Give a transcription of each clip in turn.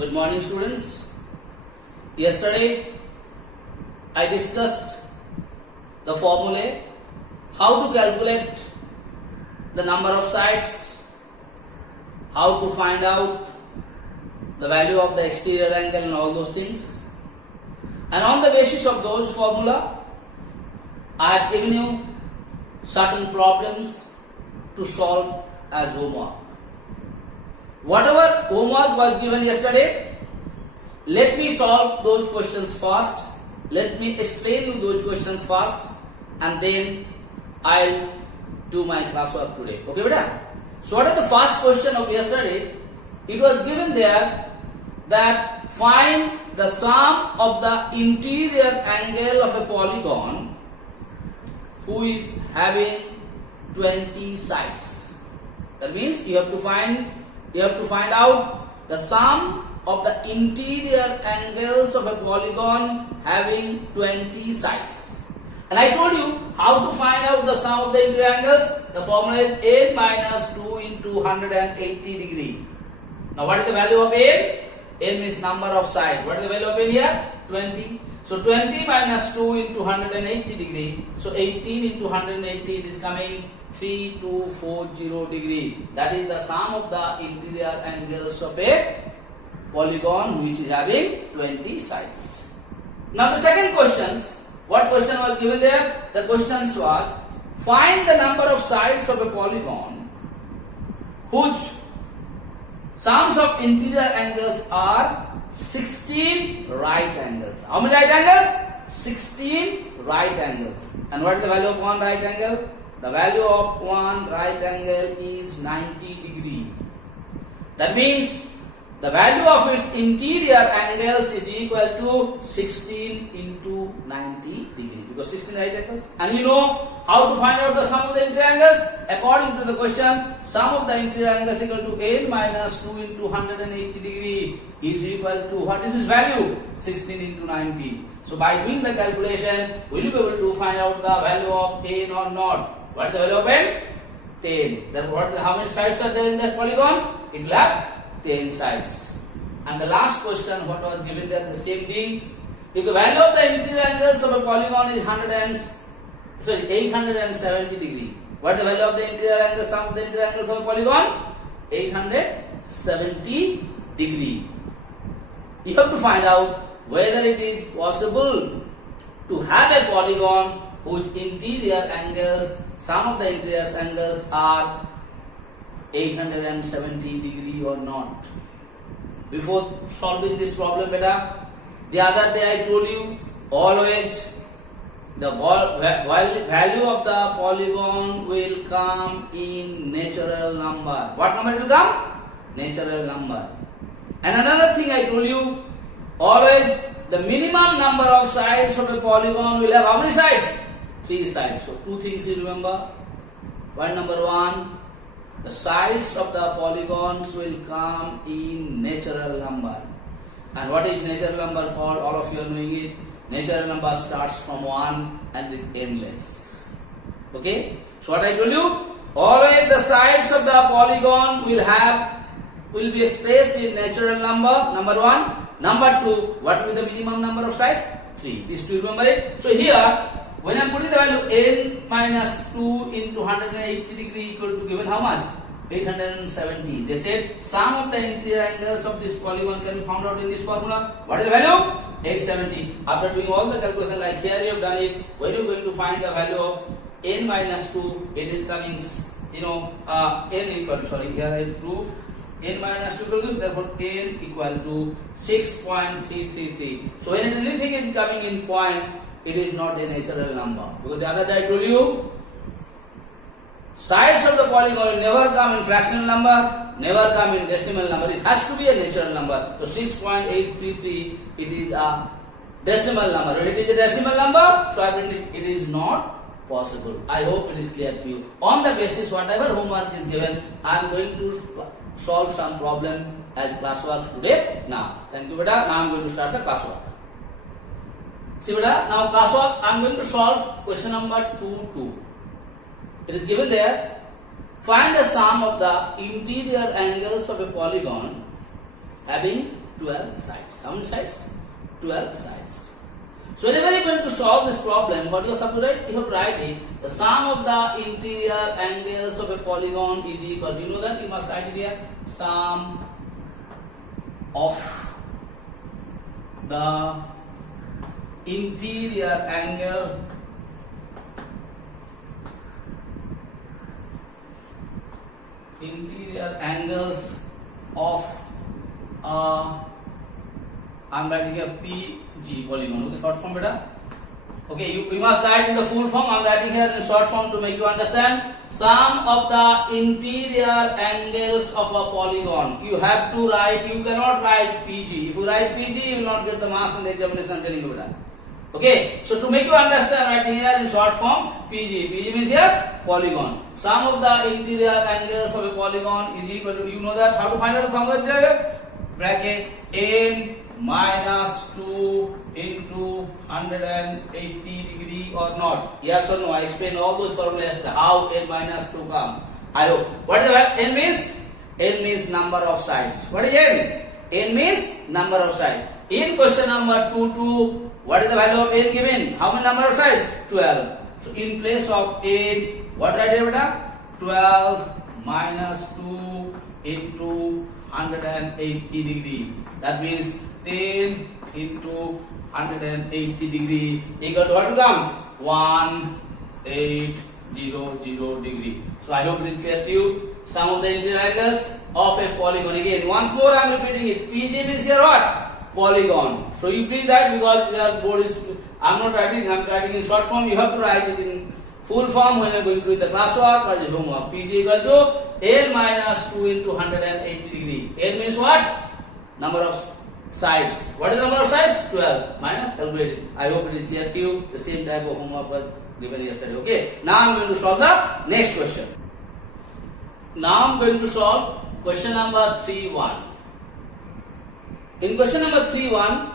Good morning, students. Yesterday I discussed the formulae, how to calculate the number of sides, how to find out the value of the exterior angle and all those things. And on the basis of those formula, I have given you certain problems to solve as homework. Whatever homework was given yesterday, let me solve those questions first. Let me explain you those questions first, and then I'll do my classwork today. Okay, beta? So what is the first question of yesterday? It was given there that find the sum of the interior angle of a polygon who is having 20 sides. That means you have to find out the sum of the interior angles of a polygon having 20 sides. And I told you how to find out the sum of the interior angles. The formula is n minus 2 into 180 degree. Now what is the value of n? N is number of sides. What is the value of n here? 20. So 20 minus 2 into 180 degree. So 18 into 180, it is coming 3240 degree. That is the sum of the interior angles of a polygon which is having 20 sides. Now the second question, what question was given there? The question was, find the number of sides of a polygon whose sums of interior angles are 16 right angles. How many right angles? 16 right angles. And what is the value of one right angle? The value of one right angle is 90 degree. That means the value of its interior angles is equal to 16 into 90 degree, because 16 right angles. And you know how to find out the sum of the interior angles? According to the question, sum of the interior angles is equal to n minus 2 into 180 degree is equal to, what is its value? 16 into 90. So by doing the calculation, will you be able to find out the value of n or not? What is the value of n? 10. Then how many sides are there in this polygon? It will have 10 sides. And the last question, what was given there, the same thing. If the value of the interior angles of a polygon is 870 degree, what is the value of the interior angles, sum of the interior angles of a polygon? 870 degree. You have to find out whether it is possible to have a polygon whose interior angles, sum of the interior angles are 870 degree or not. Before solving this problem, beta, the other day I told you, always the value of the polygon will come in natural number. What number will come? Natural number. And another thing I told you, always the minimum number of sides of a polygon will have how many sides? 3 sides. So two things you remember. Point number 1, the sides of the polygons will come in natural number. And what is natural number called? All of you are knowing it. Natural number starts from 1 and is endless. Okay? So what I told you? Always the sides of the polygon will be expressed in natural number. Number 1. Number 2, what will be the minimum number of sides? 3. These two, remember it? So here, when I am putting the value n minus 2 into 180 degree equal to given how much? 870. They said sum of the interior angles of this polygon can be found out in this formula. What is the value? 870. After doing all the calculation like here you have done it, when you are going to find the value of n minus 2, it is coming, here I prove n minus 2 equal to this, therefore n equal to 6.333. So when anything is coming in point, it is not a natural number. Because the other day I told you, sides of the polygon will never come in fractional number, never come in decimal number. It has to be a natural number. So 6.833, it is a decimal number. When it is a decimal number, so I print it is not possible. I hope it is clear to you. On the basis, whatever homework is given, I am going to solve some problem as classwork today. Now, thank you, beta. Now I am going to start the classwork. See, beta, now classwork, I am going to solve question number 2.2. It is given there. Find the sum of the interior angles of a polygon having 12 sides. How many sides? 12 sides. So whenever you are going to solve this problem, what you have to write? You have to write it. The sum of the interior angles of a polygon is equal. Do you know that? You must write it here. Sum of the interior angle angles of I'm writing a PG polygon. Okay, short form beta. Okay, you must write in the full form. I'm writing here in short form to make you understand. Sum of the interior angles of a polygon. You have to write. You cannot write PG. If you write PG, you will not get the marks in the examination. I'm telling you that. Okay, so to make you understand, writing here in short form, PG. PG means here polygon. Sum of the interior angles of a polygon is equal to, you know that, how to find out the sum of the interior? Bracket n minus 2 into 180 degree or not. Yes or no? I explained all those formulas, how n minus 2 come. I hope. What is the n means? N means number of sides. What is n? N means number of sides. In question number 2, what is the value of n given? How many number of sides? 12. So in place of n, what write here beta? 12 minus 2 into 180 degree. That means 10 into 180 degree equal to what will come? 1800 degree. So I hope it is clear to you. Sum of the interior angles of a polygon. Again, once more I am repeating it. PG means here what? Polygon. So you please write, because your board is, I am not writing, I am writing in short form. You have to write it in full form when you are going to do the classwork or the homework. PG equal to n minus 2 into 180 degree. N means what? Number of sides. What is the number of sides? 12. Minus, calculate it. I hope it is clear to you. The same type of homework was given yesterday. Okay. Now I am going to solve the next question. Now I am going to solve question number 3.1. In question number 3.1,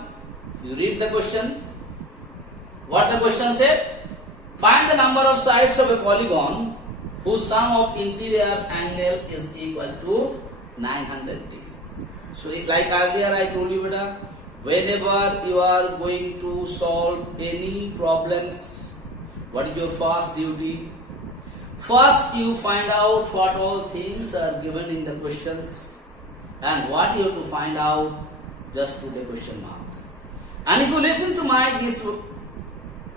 you read the question. What the question said? Find the number of sides of a polygon whose sum of interior angle is equal to 900 degree. So like earlier I told you beta, whenever you are going to solve any problems, what is your first duty? First you find out what all things are given in the questions, and what you have to find out, just put a question mark. And if you listen to my these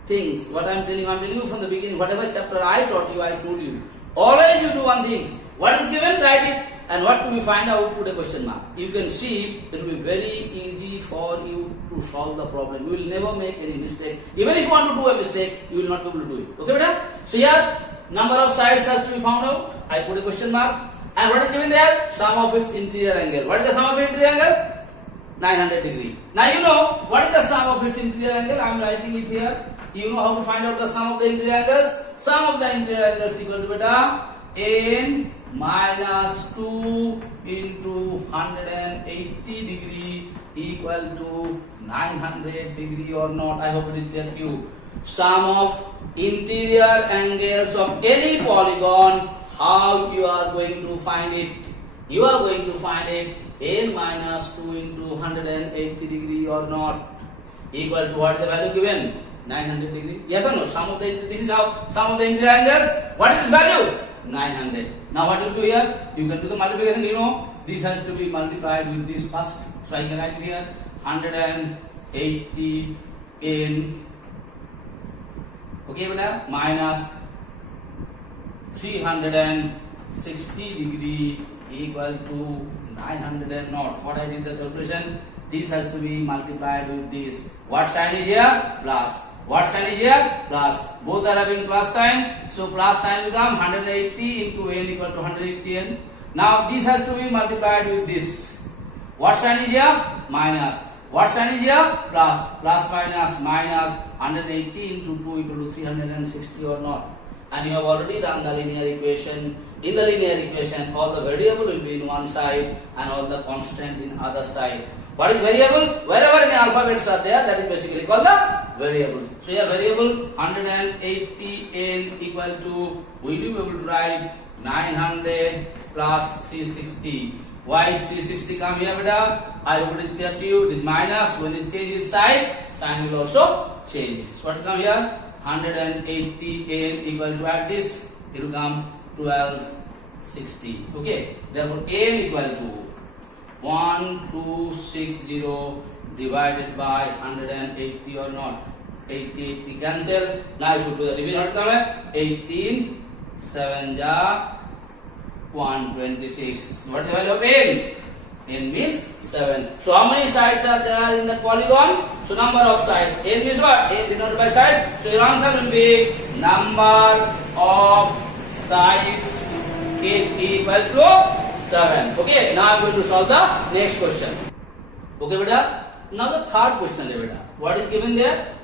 things, what I am telling you from the beginning, whatever chapter I taught you, I told you. Always you do one thing. What is given, write it, and what do we find out, put a question mark. You can see it will be very easy for you to solve the problem. You will never make any mistake. Even if you want to do a mistake, you will not be able to do it. Okay, beta? So here, number of sides has to be found out. I put a question mark. And what is given there? Sum of its interior angle. What is the sum of interior angle? 900 degree. Now you know what is the sum of its interior angle. I am writing it here. You know how to find out the sum of the interior angles. Sum of the interior angles is equal to beta n minus 2 into 180 degree equal to 900 degree or not. I hope it is clear to you. Sum of interior angles of any polygon. How you are going to find it? You are going to find it n minus 2 into 180 degree or not equal to what is the value given? 900 degree. Yes or no? This is how sum of the interior angles. What is its value? 900. Now what you do here? You can do the multiplication. You know this has to be multiplied with this first. So I can write here 180 n. Okay, beta, minus 360 degree equal to 900 and not. What I did the calculation? This has to be multiplied with this. What sign is here? Plus. What sign is here? Plus. Both are having plus sign. So plus sign will come 180 into n equal to 180 n. Now this has to be multiplied with this. What sign is here? Minus. What sign is here? Plus. Plus minus minus 180 into 2 equal to 360 or not. And you have already done the linear equation. In the linear equation, all the variable will be in one side and all the constant in other side. What is variable? Wherever any alphabets are there, that is basically called the variable. So here variable 180 n equal to, we will be able to write 900 plus 360. Why 360 come here beta? I hope it is clear to you. It is minus. When it changes side, sign will also change. So what will come here? 180 n equal to, add this, it will come 1260. Okay. Therefore, n equal to 1260 divided by 180 or not. 80 cancel. Now I should do the division. What will come here? 18 7 ja 126. What is the value of n? N means 7. So how many sides are there in the polygon? So number of sides. N means what? N denoted by sides. So your answer will be number of sides is equal to 7. Okay. Now I am going to solve the next question. Okay, beta. Now the third question, beta. What is given there?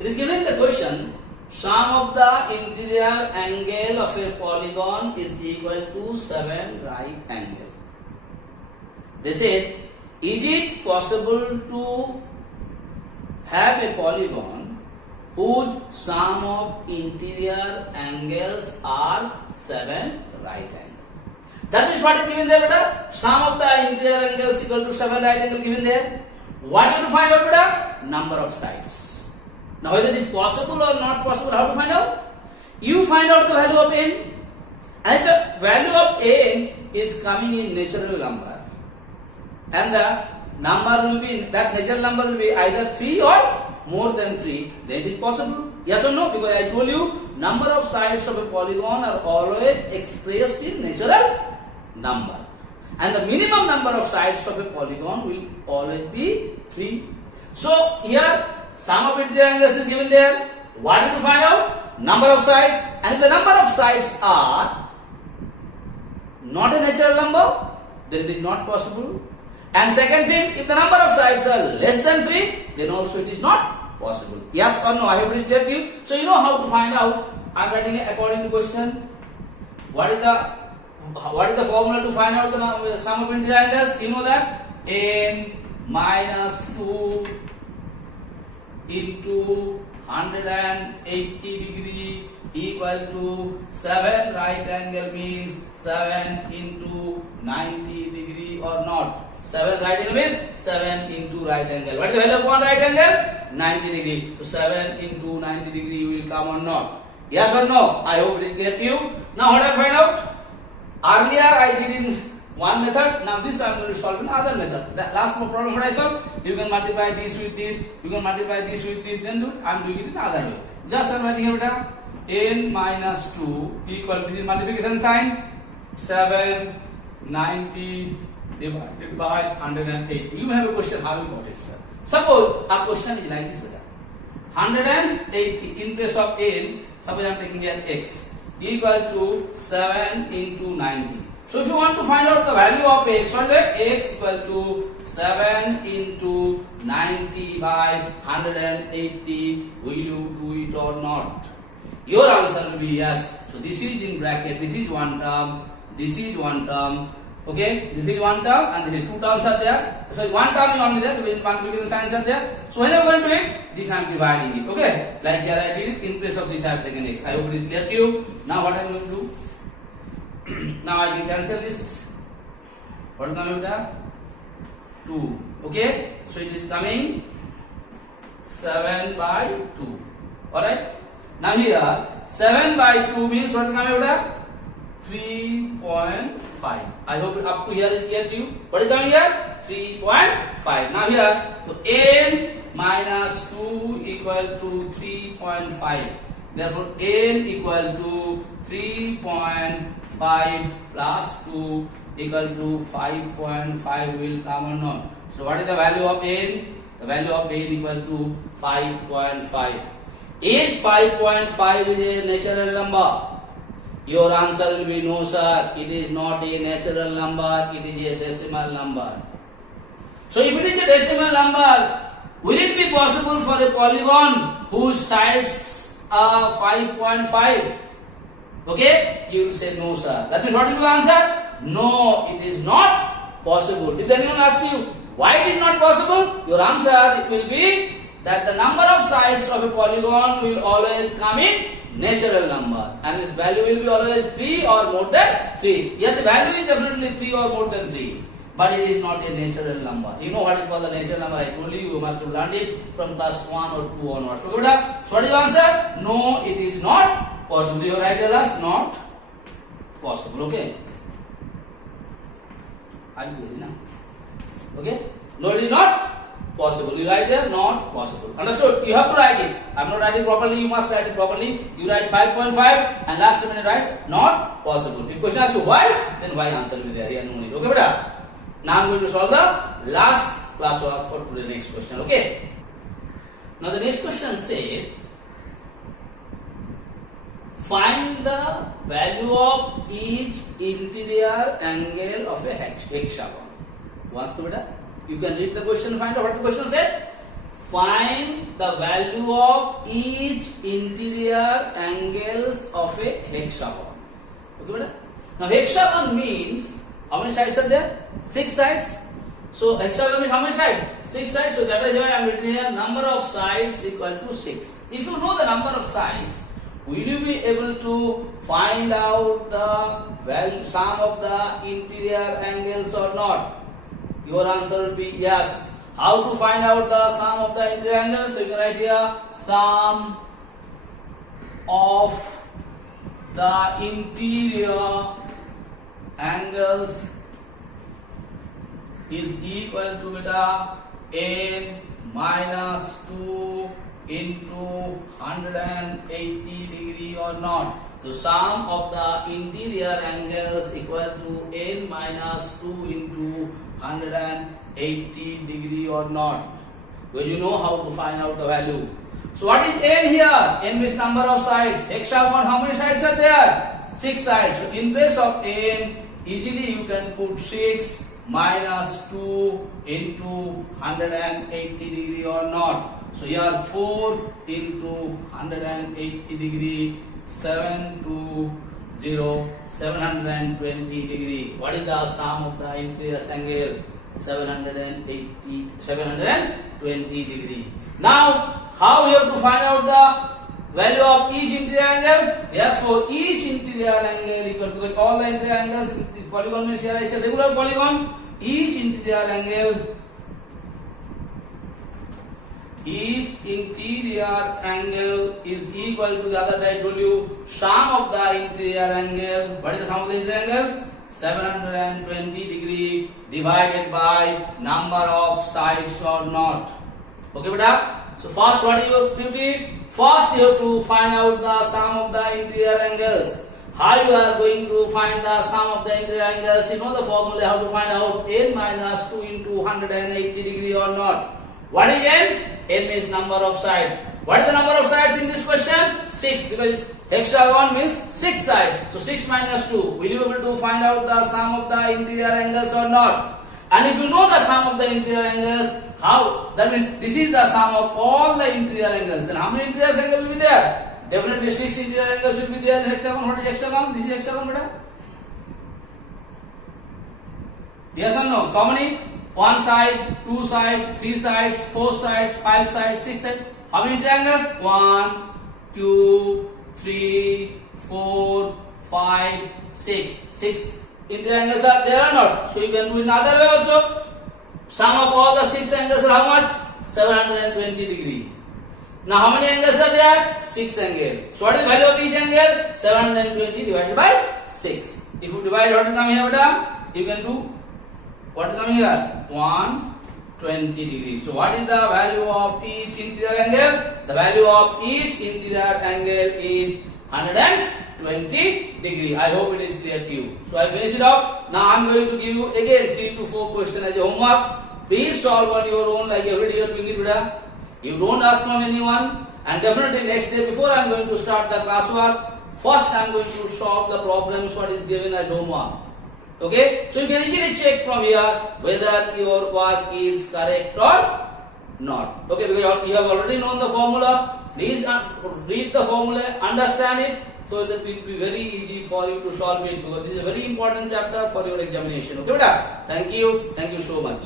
It is given in the question. Sum of the interior angle of a polygon is equal to 7 right angle. They said, is it possible to have a polygon whose sum of interior angles are 7 right angle? That means what is given there, beta? Sum of the interior angles equal to 7 right angle given there. What you have to find out, beta? Number of sides. Now whether it is possible or not possible, how to find out? You find out the value of n, and the value of n is coming in natural number. And the number will be, that natural number will be either 3 or more than 3, then it is possible. Yes or no? Because I told you, number of sides of a polygon are always expressed in natural number. And the minimum number of sides of a polygon will always be 3. So here, sum of interior angles is given there. What did you find out? Number of sides. And if the number of sides are not a natural number, then it is not possible. And second thing, if the number of sides are less than 3, then also it is not possible. Yes or no? I hope it is clear to you. So you know how to find out. I am writing it according to question. What is the formula to find out the sum of interior angles? You know that n minus 2 into 180 degree equal to 7 right angle means 7 into 90 degree or not. 7 right angle means 7 into right angle. What is the value of one right angle? 90 degree. So 7 into 90 degree will come or not? Yes or no? I hope it is clear to you. Now what I find out? Earlier I did in one method. Now this I am going to solve in other method. The last problem what I thought, you can multiply this with this, you can multiply this with this, then do it. I am doing it in other way. Just I am writing here n minus 2 equal, this is multiplication sign, 790 divided by 180. You may have a question, how you got it, sir? Suppose our question is like this, 180 in place of n, suppose I am taking here x, equal to 7 into 90. So if you want to find out the value of x, what is x equal to 7 into 90 by 180, will you do it or not? Your answer will be yes. So this is in bracket, this is one term, this is one term. Okay, this is one term and this is two terms are there. So one term is only there, multiplication signs are there. So when I am going to do it, this I am dividing it. Okay, like here I did it, in place of this I have taken x. I hope it is clear to you. Now what I am going to do? Now I can cancel this. What will come here? 2. Okay, so it is coming 7 by 2. Alright. Now here 7 by 2 means what will come here? 3.5. I hope up to here is clear to you. What is coming here? 3.5. Now here, so n minus 2 equal to 3.5. Therefore, n equal to 3.5 plus 2 equal to 5.5 will come or not. So what is the value of n? The value of n equal to 5.5. Is 5.5 is a natural number? Your answer will be no, sir. It is not a natural number. It is a decimal number. So if it is a decimal number, will it be possible for a polygon whose sides are 5.5? Okay? You will say no, sir. That means what will you answer? No, it is not possible. If anyone asks you why it is not possible, your answer will be that the number of sides of a polygon will always come in natural number and its value will be always 3 or more than 3. Here the value is definitely 3 or more than 3. but it is not a natural number. You know what is called the natural number? I told you, you must have learned it from class 1 or 2 onwards. So, what is your answer? No, it is not possible. You write as not possible. Okay. Are you ready now? Okay. No, it is not possible. You write there not possible. Understood? You have to write it. I am not writing properly. You must write it properly. You write 5.5 and last minute write not possible. If question asks you why, then why answer will be there. Here no need. Okay, beta. Now I am going to solve the last class work for today. Next question. Okay. Now the next question said, find the value of each interior angle of a hexagon. Once beta. You can read the question, find out what the question said. Find the value of each interior angles of a hexagon. Okay, beta? Now hexagon means, how many sides are there? 6 sides. So hexagon means how many sides? 6 sides. So that is why I am written here number of sides equal to 6. If you know the number of sides, will you be able to find out the value, sum of the interior angles or not? Your answer will be yes. How to find out the sum of the interior angles? So you can write here sum of the interior angles is equal to beta n minus 2 into 180 degree or not. So sum of the interior angles equal to n minus 2 into 180 degree or not. Well, you know how to find out the value. So what is n here? N means number of sides. Hexagon, how many sides are there? 6 sides. So in place of n, easily you can put 6 minus 2 into 180 degree or not. So here 4 into 180 degree, 7 to 0, 720 degree. What is the sum of the interior angle? 720 degree. Now, how we have to find out the value of each interior angle? Therefore, each interior angle equal to, because all the interior angles, polygon means here is a regular polygon. Each interior angle is equal to the other I told you sum of the interior angle. What is the sum of the interior angle? 720 degree divided by number of sides or not. Okay, beta? So first what is your duty? First you have to find out the sum of the interior angles. How you are going to find the sum of the interior angles? You know the formula how to find out n minus 2 into 180 degree or not. What is n? N means number of sides. What is the number of sides in this question? 6, because hexagon means 6 sides. So 6 minus 2. Will you be able to find out the sum of the interior angles or not? And if you know the sum of the interior angles, how? That means this is the sum of all the interior angles. Then how many interior angles will be there? Definitely 6 interior angles will be there in hexagon. What is hexagon? This is hexagon, beta. Yes or no? How many? 1 side, 2 sides, 3 sides, 4 sides, 5 sides, 6 sides. How many triangles? 1, 2, 3, 4, 5, 6. 6 triangles are there or not? So you can do it another way also. Sum of all the 6 angles are how much? 720 degree. Now how many angles are there? 6 angles. So what is the value of each angle? 720 divided by 6. If you divide, what will come here, beta? You can do what is coming here? 120 degrees. So what is the value of each interior angle? The value of each interior angle is 120 degree. I hope it is clear to you. So I finish it off. Now I am going to give you again 3 to 4 questions as a homework. Please solve on your own like every day you are doing it, beta. You don't ask from anyone. And definitely next day before I am going to start the classwork, first I am going to solve the problems what is given as homework. Okay, so you can easily check from here whether your work is correct or not. Okay, because you have already known the formula. Please read the formula, understand it, so that it will be very easy for you to solve it, because this is a very important chapter for your examination. Okay, beta? Thank you so much.